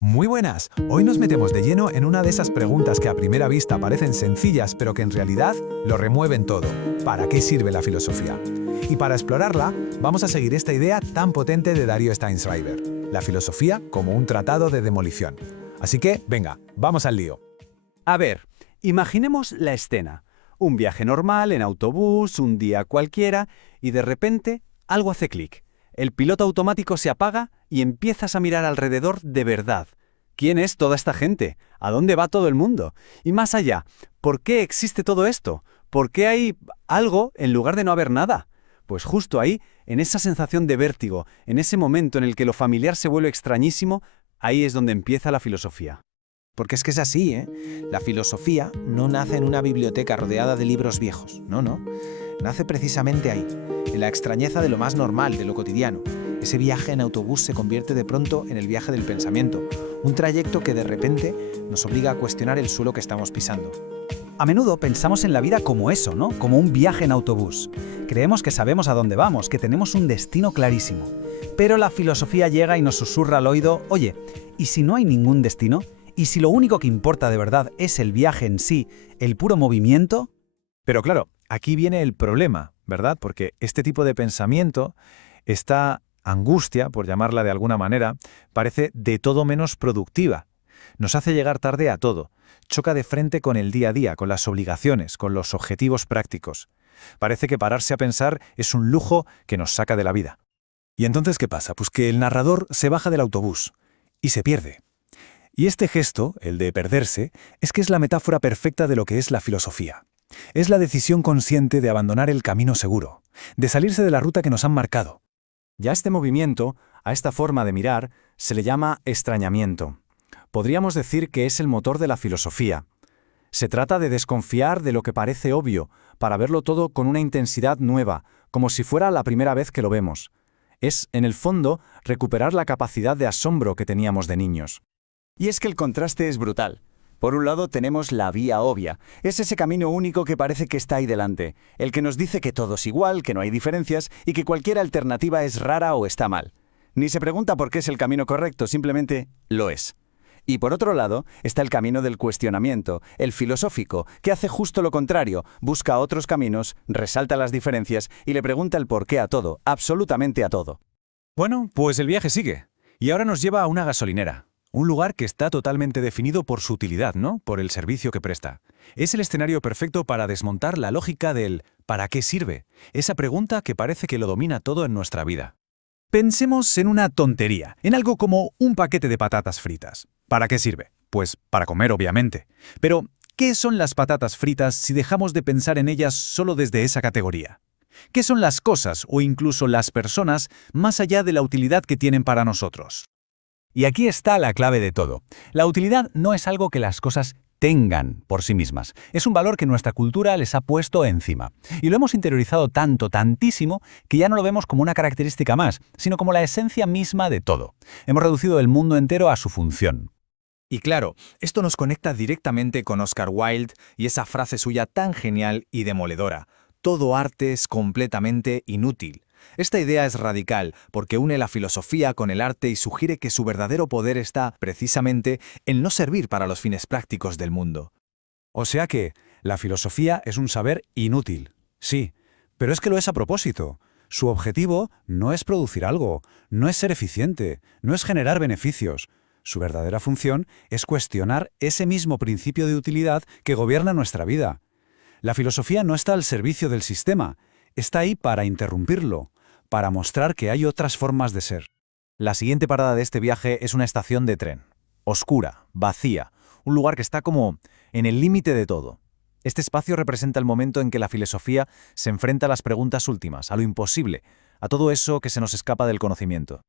Muy buenas, hoy nos metemos de lleno en una de esas preguntas que a primera vista parecen sencillas pero que en realidad lo remueven todo. ¿Para qué sirve la filosofía? Y para explorarla, vamos a seguir esta idea tan potente de Darío Steinschreiber, la filosofía como un tratado de demolición. Así que, venga, vamos al lío. A ver, imaginemos la escena. Un viaje normal en autobús, un día cualquiera, y de repente algo hace clic. El piloto automático se apaga y empiezas a mirar alrededor de verdad. ¿Quién es toda esta gente? ¿A dónde va todo el mundo? Y más allá, ¿por qué existe todo esto? ¿Por qué hay algo en lugar de no haber nada? Pues justo ahí, en esa sensación de vértigo, en ese momento en el que lo familiar se vuelve extrañísimo, ahí es donde empieza la filosofía. Porque es que es así, ¿eh? La filosofía no nace en una biblioteca rodeada de libros viejos, no. Nace precisamente ahí, en la extrañeza de lo más normal, de lo cotidiano. Ese viaje en autobús se convierte de pronto en el viaje del pensamiento, un trayecto que de repente nos obliga a cuestionar el suelo que estamos pisando. A menudo pensamos en la vida como eso, ¿no? Como un viaje en autobús. Creemos que sabemos a dónde vamos, que tenemos un destino clarísimo. Pero la filosofía llega y nos susurra al oído, oye, ¿y si no hay ningún destino? ¿Y si lo único que importa de verdad es el viaje en sí, el puro movimiento? Pero claro, aquí viene el problema, ¿verdad? Porque este tipo de pensamiento, esta angustia, por llamarla de alguna manera, parece de todo menos productiva. Nos hace llegar tarde a todo. Choca de frente con el día a día, con las obligaciones, con los objetivos prácticos. Parece que pararse a pensar es un lujo que nos saca de la vida. ¿Y entonces qué pasa? Pues que el narrador se baja del autobús y se pierde. Y este gesto, el de perderse, es que es la metáfora perfecta de lo que es la filosofía. Es la decisión consciente de abandonar el camino seguro, de salirse de la ruta que nos han marcado. Ya este movimiento, a esta forma de mirar, se le llama extrañamiento. Podríamos decir que es el motor de la filosofía. Se trata de desconfiar de lo que parece obvio, para verlo todo con una intensidad nueva, como si fuera la primera vez que lo vemos. Es, en el fondo, recuperar la capacidad de asombro que teníamos de niños. Y es que el contraste es brutal. Por un lado tenemos la vía obvia. Es ese camino único que parece que está ahí delante, el que nos dice que todo es igual, que no hay diferencias y que cualquier alternativa es rara o está mal. Ni se pregunta por qué es el camino correcto, simplemente lo es. Y por otro lado está el camino del cuestionamiento, el filosófico, que hace justo lo contrario, busca otros caminos, resalta las diferencias y le pregunta el porqué a todo, absolutamente a todo. Bueno, pues el viaje sigue. Y ahora nos lleva a una gasolinera. Un lugar que está totalmente definido por su utilidad, ¿no? Por el servicio que presta. Es el escenario perfecto para desmontar la lógica del ¿para qué sirve? Esa pregunta que parece que lo domina todo en nuestra vida. Pensemos en una tontería, en algo como un paquete de patatas fritas. ¿Para qué sirve? Pues para comer, obviamente. Pero, ¿qué son las patatas fritas si dejamos de pensar en ellas solo desde esa categoría? ¿Qué son las cosas o incluso las personas más allá de la utilidad que tienen para nosotros? Y aquí está la clave de todo. La utilidad no es algo que las cosas tengan por sí mismas. Es un valor que nuestra cultura les ha puesto encima. Y lo hemos interiorizado tantísimo, que ya no lo vemos como una característica más, sino como la esencia misma de todo. Hemos reducido el mundo entero a su función. Y claro, esto nos conecta directamente con Oscar Wilde y esa frase suya tan genial y demoledora. Todo arte es completamente inútil. Esta idea es radical porque une la filosofía con el arte y sugiere que su verdadero poder está, precisamente, en no servir para los fines prácticos del mundo. O sea que, la filosofía es un saber inútil. Sí, pero es que lo es a propósito. Su objetivo no es producir algo, no es ser eficiente, no es generar beneficios. Su verdadera función es cuestionar ese mismo principio de utilidad que gobierna nuestra vida. La filosofía no está al servicio del sistema, está ahí para interrumpirlo, para mostrar que hay otras formas de ser. La siguiente parada de este viaje es una estación de tren. Oscura, vacía, un lugar que está como en el límite de todo. Este espacio representa el momento en que la filosofía se enfrenta a las preguntas últimas, a lo imposible, a todo eso que se nos escapa del conocimiento.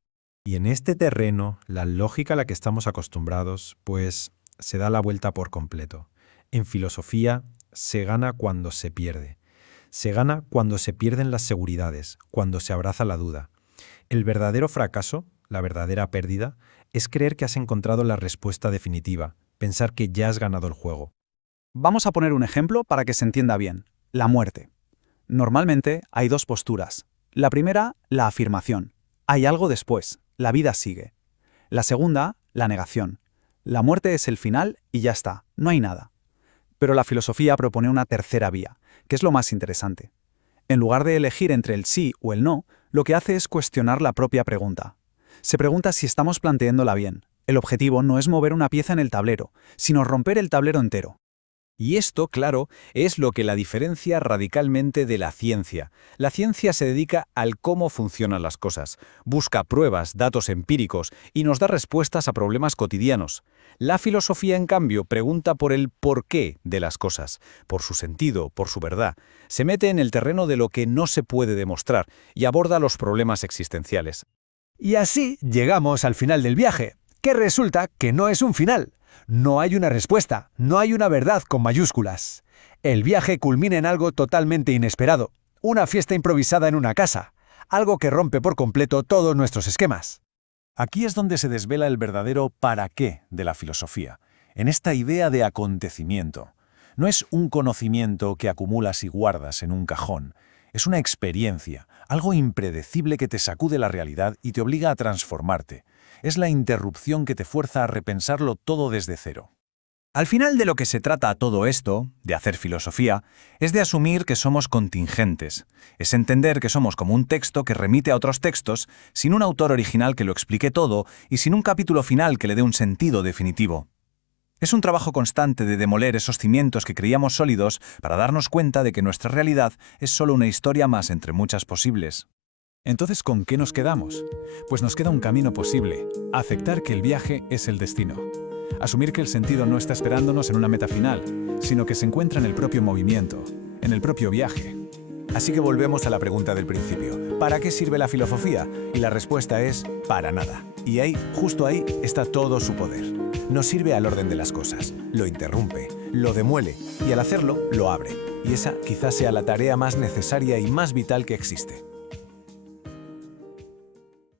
Y en este terreno, la lógica a la que estamos acostumbrados, pues, se da la vuelta por completo. En filosofía, se gana cuando se pierde. Se gana cuando se pierden las seguridades, cuando se abraza la duda. El verdadero fracaso, la verdadera pérdida, es creer que has encontrado la respuesta definitiva, pensar que ya has ganado el juego. Vamos a poner un ejemplo para que se entienda bien. La muerte. Normalmente hay dos posturas. La primera, la afirmación. Hay algo después. La vida sigue. La segunda, la negación. La muerte es el final y ya está, no hay nada. Pero la filosofía propone una tercera vía, que es lo más interesante. En lugar de elegir entre el sí o el no, lo que hace es cuestionar la propia pregunta. Se pregunta si estamos planteándola bien. El objetivo no es mover una pieza en el tablero, sino romper el tablero entero. Y esto, claro, es lo que la diferencia radicalmente de la ciencia. La ciencia se dedica al cómo funcionan las cosas, busca pruebas, datos empíricos y nos da respuestas a problemas cotidianos. La filosofía, en cambio, pregunta por el porqué de las cosas, por su sentido, por su verdad. Se mete en el terreno de lo que no se puede demostrar y aborda los problemas existenciales. Y así llegamos al final del viaje, que resulta que no es un final. No hay una respuesta, no hay una verdad con mayúsculas. El viaje culmina en algo totalmente inesperado, una fiesta improvisada en una casa, algo que rompe por completo todos nuestros esquemas. Aquí es donde se desvela el verdadero para qué de la filosofía, en esta idea de acontecimiento. No es un conocimiento que acumulas y guardas en un cajón, es una experiencia, algo impredecible que te sacude la realidad y te obliga a transformarte. Es la interrupción que te fuerza a repensarlo todo desde cero. Al final de lo que se trata todo esto, de hacer filosofía, es de asumir que somos contingentes. Es entender que somos como un texto que remite a otros textos, sin un autor original que lo explique todo y sin un capítulo final que le dé un sentido definitivo. Es un trabajo constante de demoler esos cimientos que creíamos sólidos para darnos cuenta de que nuestra realidad es solo una historia más entre muchas posibles. Entonces, ¿con qué nos quedamos? Pues nos queda un camino posible, aceptar que el viaje es el destino. Asumir que el sentido no está esperándonos en una meta final, sino que se encuentra en el propio movimiento, en el propio viaje. Así que volvemos a la pregunta del principio. ¿Para qué sirve la filosofía? Y la respuesta es para nada. Y ahí, justo ahí, está todo su poder. No sirve al orden de las cosas, lo interrumpe, lo demuele y al hacerlo, lo abre. Y esa quizás sea la tarea más necesaria y más vital que existe.